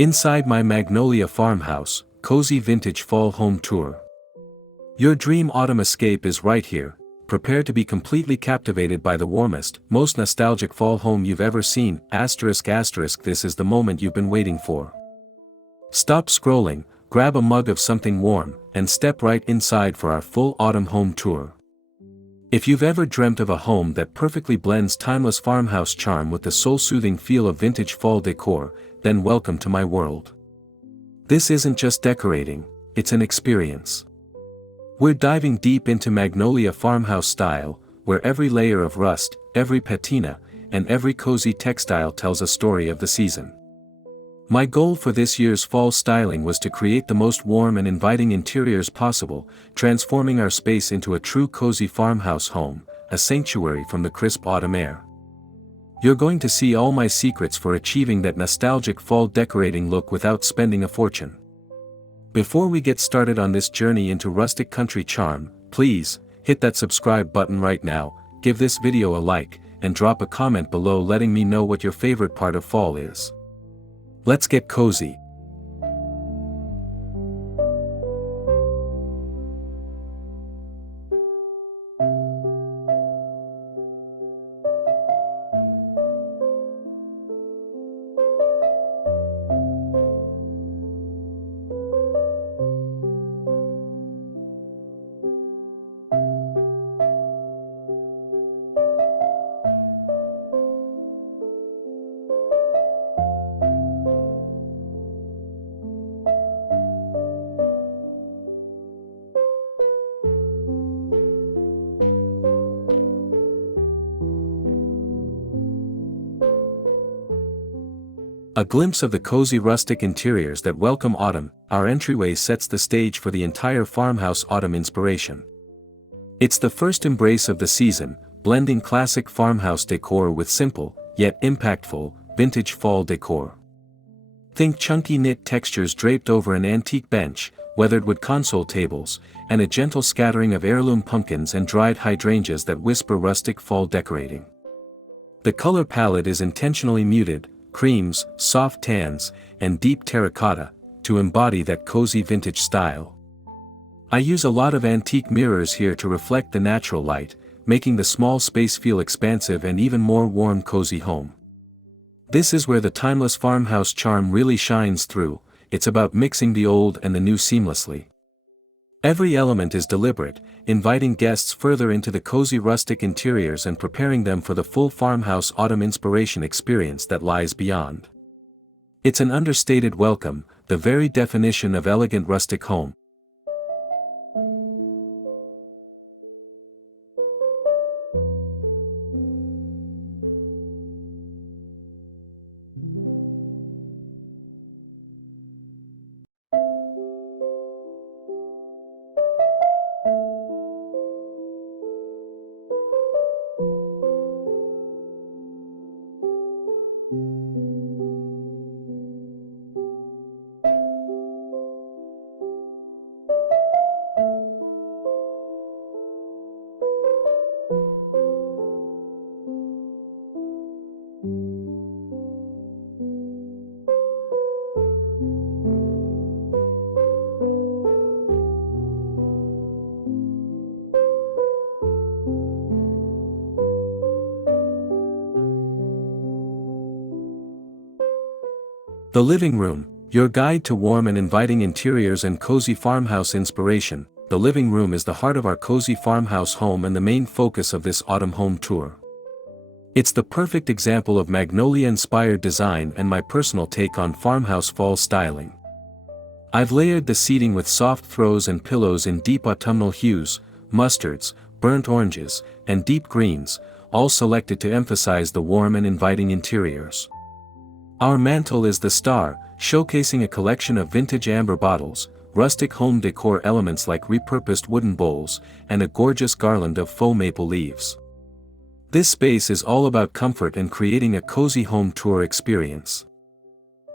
Inside my Magnolia Farmhouse, cozy vintage fall home tour. Your dream autumn escape is right here. Prepare to be completely captivated by the warmest, most nostalgic fall home you've ever seen. ***, this is the moment you've been waiting for. Stop scrolling, grab a mug of something warm, and step right inside for our full autumn home tour. If you've ever dreamt of a home that perfectly blends timeless farmhouse charm with the soul-soothing feel of vintage fall decor, then welcome to my world. This isn't just decorating, it's an experience. We're diving deep into Magnolia Farmhouse style, where every layer of rust, every patina, and every cozy textile tells a story of the season. My goal for this year's fall styling was to create the most warm and inviting interiors possible, transforming our space into a true cozy farmhouse home, a sanctuary from the crisp autumn air. You're going to see all my secrets for achieving that nostalgic fall decorating look without spending a fortune. Before we get started on this journey into rustic country charm, please, hit that subscribe button right now, give this video a like, and drop a comment below letting me know what your favorite part of fall is. Let's get cozy. A glimpse of the cozy rustic interiors that welcome autumn. Our entryway sets the stage for the entire farmhouse autumn inspiration. It's the first embrace of the season, blending classic farmhouse decor with simple, yet impactful, vintage fall decor. Think chunky knit textures draped over an antique bench, weathered wood console tables, and a gentle scattering of heirloom pumpkins and dried hydrangeas that whisper rustic fall decorating. The color palette is intentionally muted, creams, soft tans, and deep terracotta, to embody that cozy vintage style. I use a lot of antique mirrors here to reflect the natural light, making the small space feel expansive and even more warm cozy home. This is where the timeless farmhouse charm really shines through. It's about mixing the old and the new seamlessly. Every element is deliberate, inviting guests further into the cozy rustic interiors and preparing them for the full farmhouse autumn inspiration experience that lies beyond. It's an understated welcome, the very definition of elegant rustic home. The living room, your guide to warm and inviting interiors and cozy farmhouse inspiration. The living room is the heart of our cozy farmhouse home and the main focus of this autumn home tour. It's the perfect example of Magnolia-inspired design and my personal take on farmhouse fall styling. I've layered the seating with soft throws and pillows in deep autumnal hues, mustards, burnt oranges, and deep greens, all selected to emphasize the warm and inviting interiors. Our mantle is the star, showcasing a collection of vintage amber bottles, rustic home decor elements like repurposed wooden bowls, and a gorgeous garland of faux maple leaves. This space is all about comfort and creating a cozy home tour experience.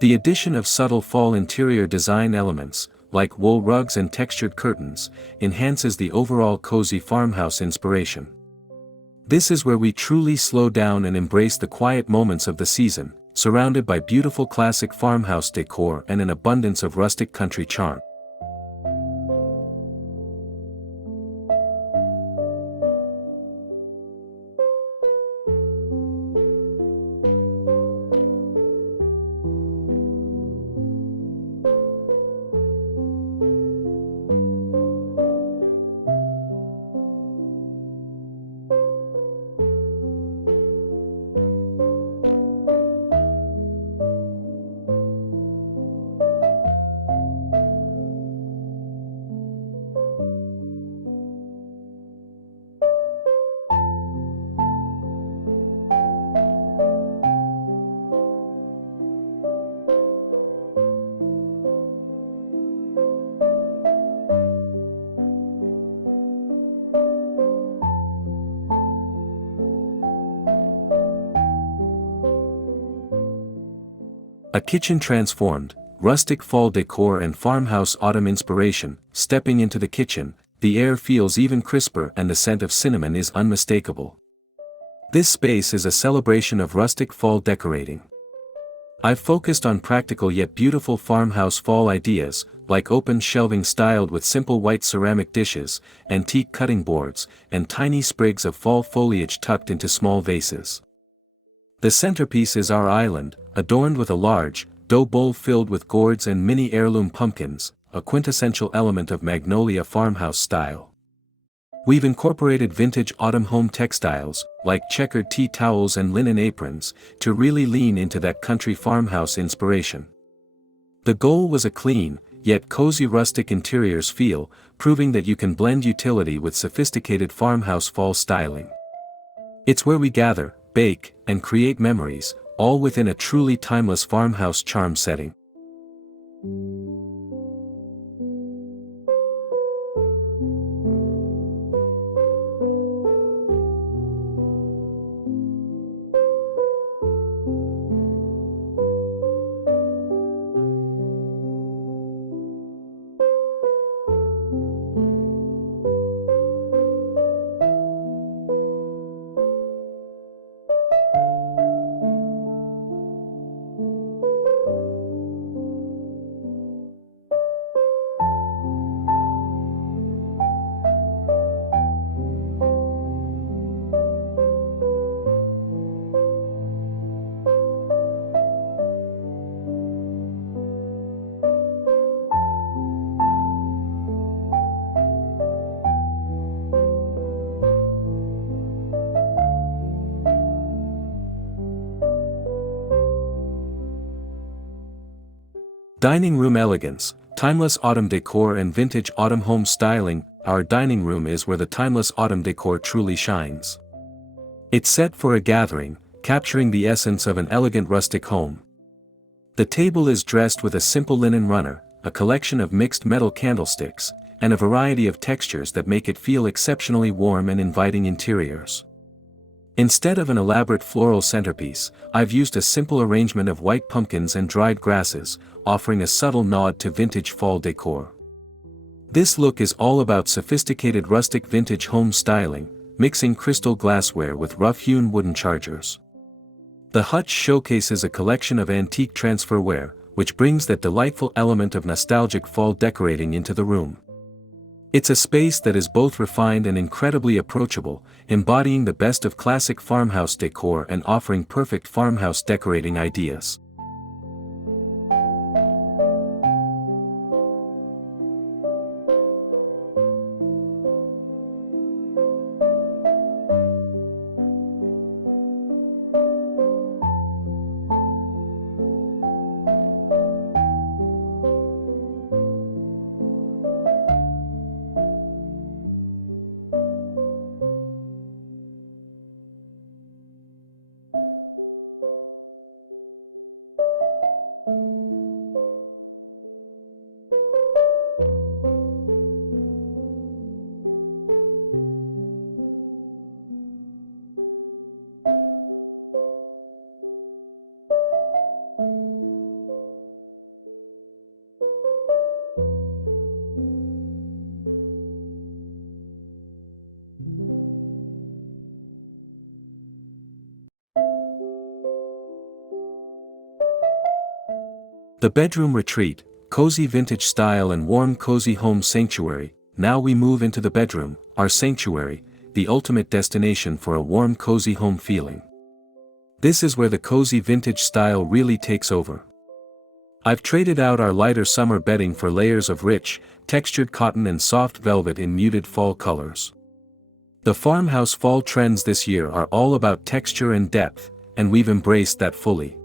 The addition of subtle fall interior design elements, like wool rugs and textured curtains, enhances the overall cozy farmhouse inspiration. This is where we truly slow down and embrace the quiet moments of the season, surrounded by beautiful classic farmhouse decor and an abundance of rustic country charm. A kitchen transformed, rustic fall decor and farmhouse autumn inspiration. Stepping into the kitchen, the air feels even crisper and the scent of cinnamon is unmistakable. This space is a celebration of rustic fall decorating. I've focused on practical yet beautiful farmhouse fall ideas, like open shelving styled with simple white ceramic dishes, antique cutting boards, and tiny sprigs of fall foliage tucked into small vases. The centerpiece is our island, adorned with a large, dough bowl filled with gourds and mini heirloom pumpkins, a quintessential element of Magnolia Farmhouse style. We've incorporated vintage autumn home textiles, like checkered tea towels and linen aprons, to really lean into that country farmhouse inspiration. The goal was a clean, yet cozy rustic interiors feel, proving that you can blend utility with sophisticated farmhouse fall styling. It's where we gather, bake, and create memories, all within a truly timeless farmhouse charm setting. Dining room elegance, timeless autumn decor and vintage autumn home styling. Our dining room is where the timeless autumn decor truly shines. It's set for a gathering, capturing the essence of an elegant rustic home. The table is dressed with a simple linen runner, a collection of mixed metal candlesticks, and a variety of textures that make it feel exceptionally warm and inviting interiors. Instead of an elaborate floral centerpiece, I've used a simple arrangement of white pumpkins and dried grasses, offering a subtle nod to vintage fall decor. This look is all about sophisticated rustic vintage home styling, mixing crystal glassware with rough-hewn wooden chargers. The hutch showcases a collection of antique transferware, which brings that delightful element of nostalgic fall decorating into the room. It's a space that is both refined and incredibly approachable, embodying the best of classic farmhouse decor and offering perfect farmhouse decorating ideas. The bedroom retreat, cozy vintage style and warm cozy home sanctuary. Now we move into the bedroom, our sanctuary, the ultimate destination for a warm cozy home feeling. This is where the cozy vintage style really takes over. I've traded out our lighter summer bedding for layers of rich, textured cotton and soft velvet in muted fall colors. The farmhouse fall trends this year are all about texture and depth, and we've embraced that fully.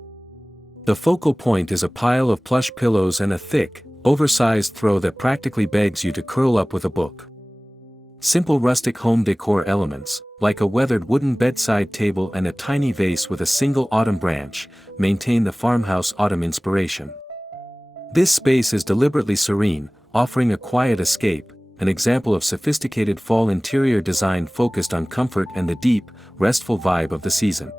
The focal point is a pile of plush pillows and a thick, oversized throw that practically begs you to curl up with a book. Simple rustic home decor elements, like a weathered wooden bedside table and a tiny vase with a single autumn branch, maintain the farmhouse autumn inspiration. This space is deliberately serene, offering a quiet escape, an example of sophisticated fall interior design focused on comfort and the deep, restful vibe of the season.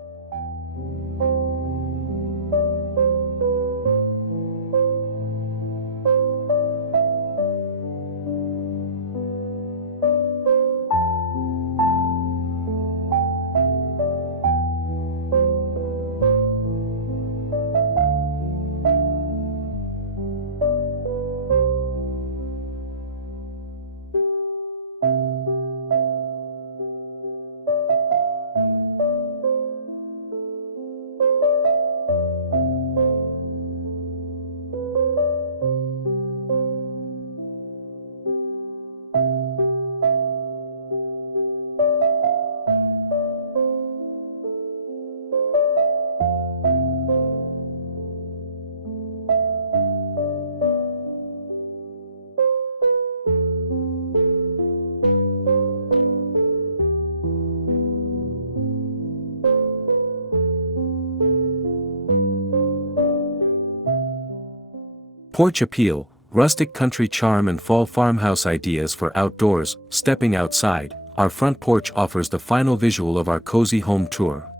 Porch appeal, rustic country charm and fall farmhouse ideas for outdoors. Stepping outside, our front porch offers the final visual of our cozy home tour.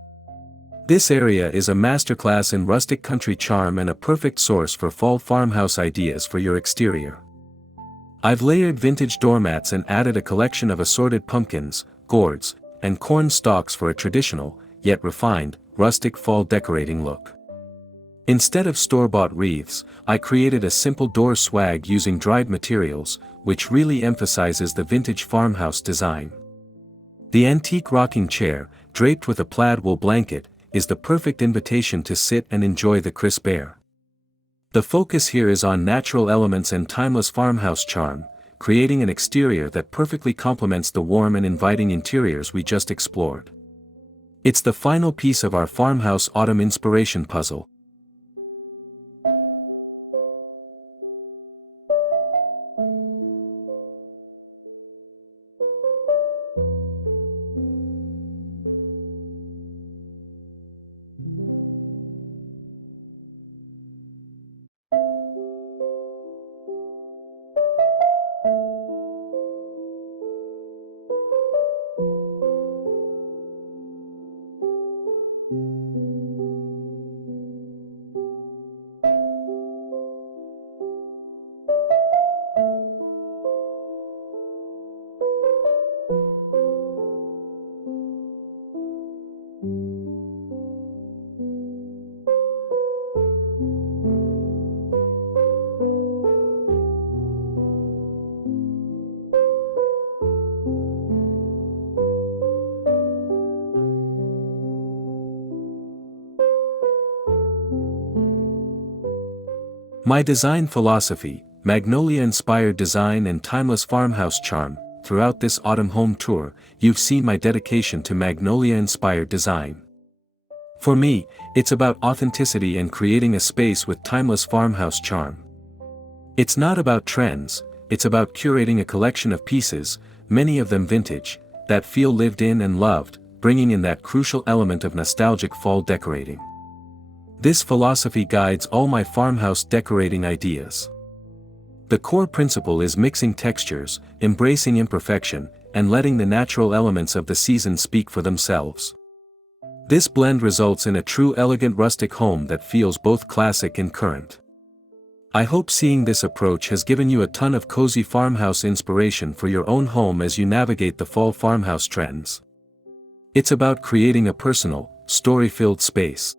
This area is a masterclass in rustic country charm and a perfect source for fall farmhouse ideas for your exterior. I've layered vintage doormats and added a collection of assorted pumpkins, gourds, and corn stalks for a traditional, yet refined, rustic fall decorating look. Instead of store-bought wreaths, I created a simple door swag using dried materials, which really emphasizes the vintage farmhouse design. The antique rocking chair, draped with a plaid wool blanket, is the perfect invitation to sit and enjoy the crisp air. The focus here is on natural elements and timeless farmhouse charm, creating an exterior that perfectly complements the warm and inviting interiors we just explored. It's the final piece of our farmhouse autumn inspiration puzzle. My design philosophy, Magnolia-Inspired design and timeless farmhouse charm. Throughout this autumn home tour, you've seen my dedication to Magnolia-Inspired design. For me, it's about authenticity and creating a space with timeless farmhouse charm. It's not about trends, it's about curating a collection of pieces, many of them vintage, that feel lived in and loved, bringing in that crucial element of nostalgic fall decorating. This philosophy guides all my farmhouse decorating ideas. The core principle is mixing textures, embracing imperfection, and letting the natural elements of the season speak for themselves. This blend results in a true elegant rustic home that feels both classic and current. I hope seeing this approach has given you a ton of cozy farmhouse inspiration for your own home as you navigate the fall farmhouse trends. It's about creating a personal, story-filled space.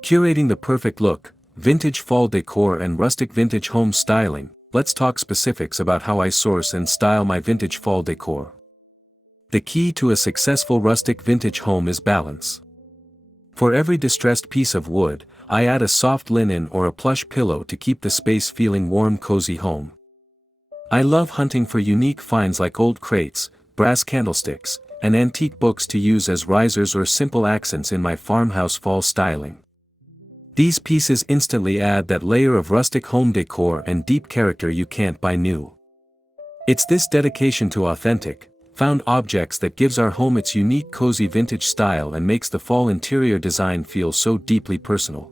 Curating the perfect look, vintage fall decor and rustic vintage home styling. Let's talk specifics about how I source and style my vintage fall decor. The key to a successful rustic vintage home is balance. For every distressed piece of wood, I add a soft linen or a plush pillow to keep the space feeling warm, cozy home. I love hunting for unique finds like old crates, brass candlesticks, and antique books to use as risers or simple accents in my farmhouse fall styling. These pieces instantly add that layer of rustic home decor and deep character you can't buy new. It's this dedication to authentic, found objects that gives our home its unique cozy vintage style and makes the fall interior design feel so deeply personal.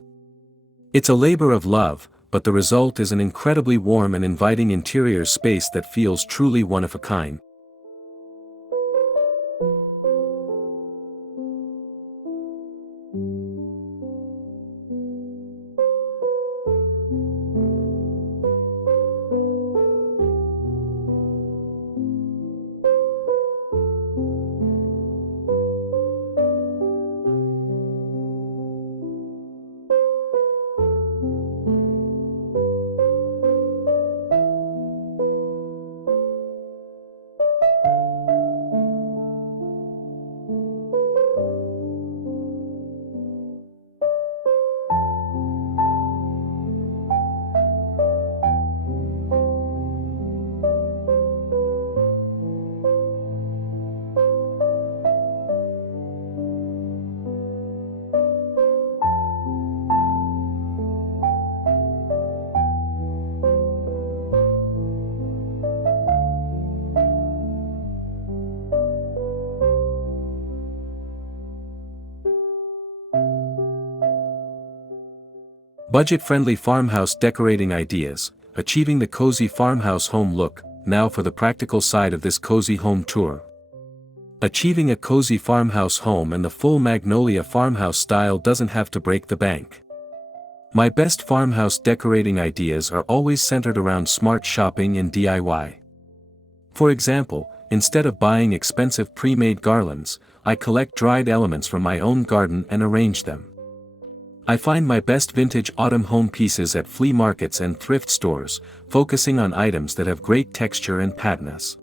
It's a labor of love, but the result is an incredibly warm and inviting interior space that feels truly one of a kind. Budget-friendly farmhouse decorating ideas, achieving the cozy farmhouse home look. Now for the practical side of this cozy home tour. Achieving a cozy farmhouse home and the full Magnolia Farmhouse style doesn't have to break the bank. My best farmhouse decorating ideas are always centered around smart shopping and DIY. For example, instead of buying expensive pre-made garlands, I collect dried elements from my own garden and arrange them. I find my best vintage autumn home pieces at flea markets and thrift stores, focusing on items that have great texture and patinas.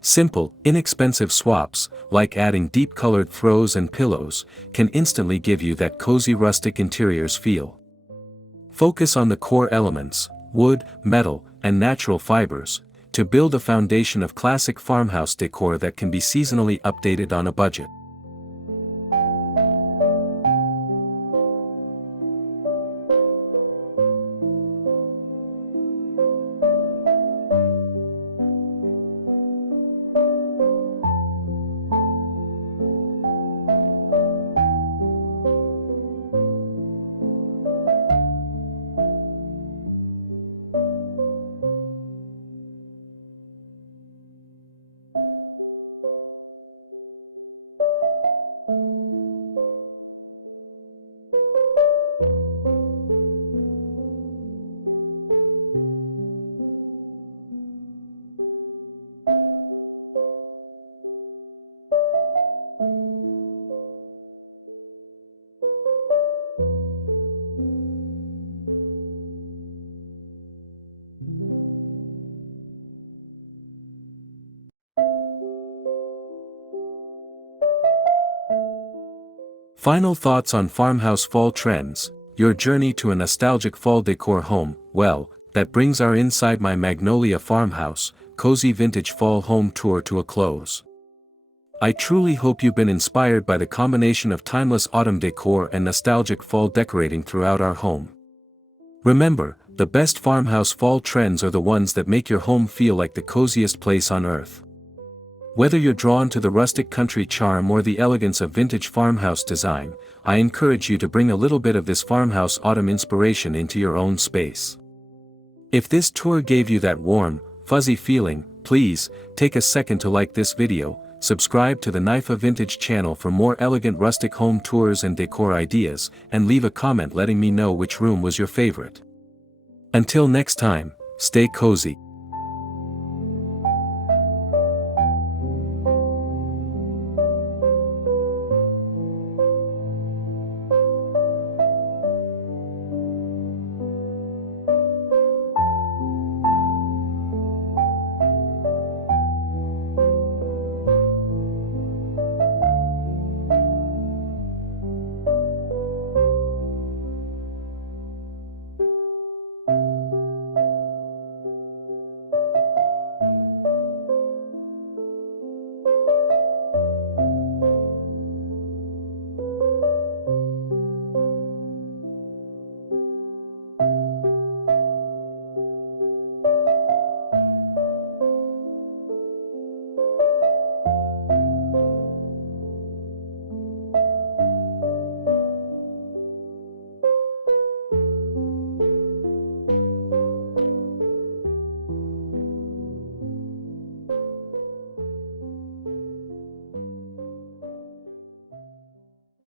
Simple, inexpensive swaps, like adding deep-colored throws and pillows, can instantly give you that cozy rustic interiors feel. Focus on the core elements, wood, metal, and natural fibers, to build a foundation of classic farmhouse decor that can be seasonally updated on a budget. Final thoughts on farmhouse fall trends. Your journey to a nostalgic fall decor home. Well, that brings our Inside My Magnolia Farmhouse, cozy vintage fall home tour to a close. I truly hope you've been inspired by the combination of timeless autumn decor and nostalgic fall decorating throughout our home. Remember, the best farmhouse fall trends are the ones that make your home feel like the coziest place on earth. Whether you're drawn to the rustic country charm or the elegance of vintage farmhouse design, I encourage you to bring a little bit of this farmhouse autumn inspiration into your own space. If this tour gave you that warm, fuzzy feeling, please, take a second to like this video, subscribe to the Knife of Vintage channel for more elegant rustic home tours and decor ideas, and leave a comment letting me know which room was your favorite. Until next time, stay cozy.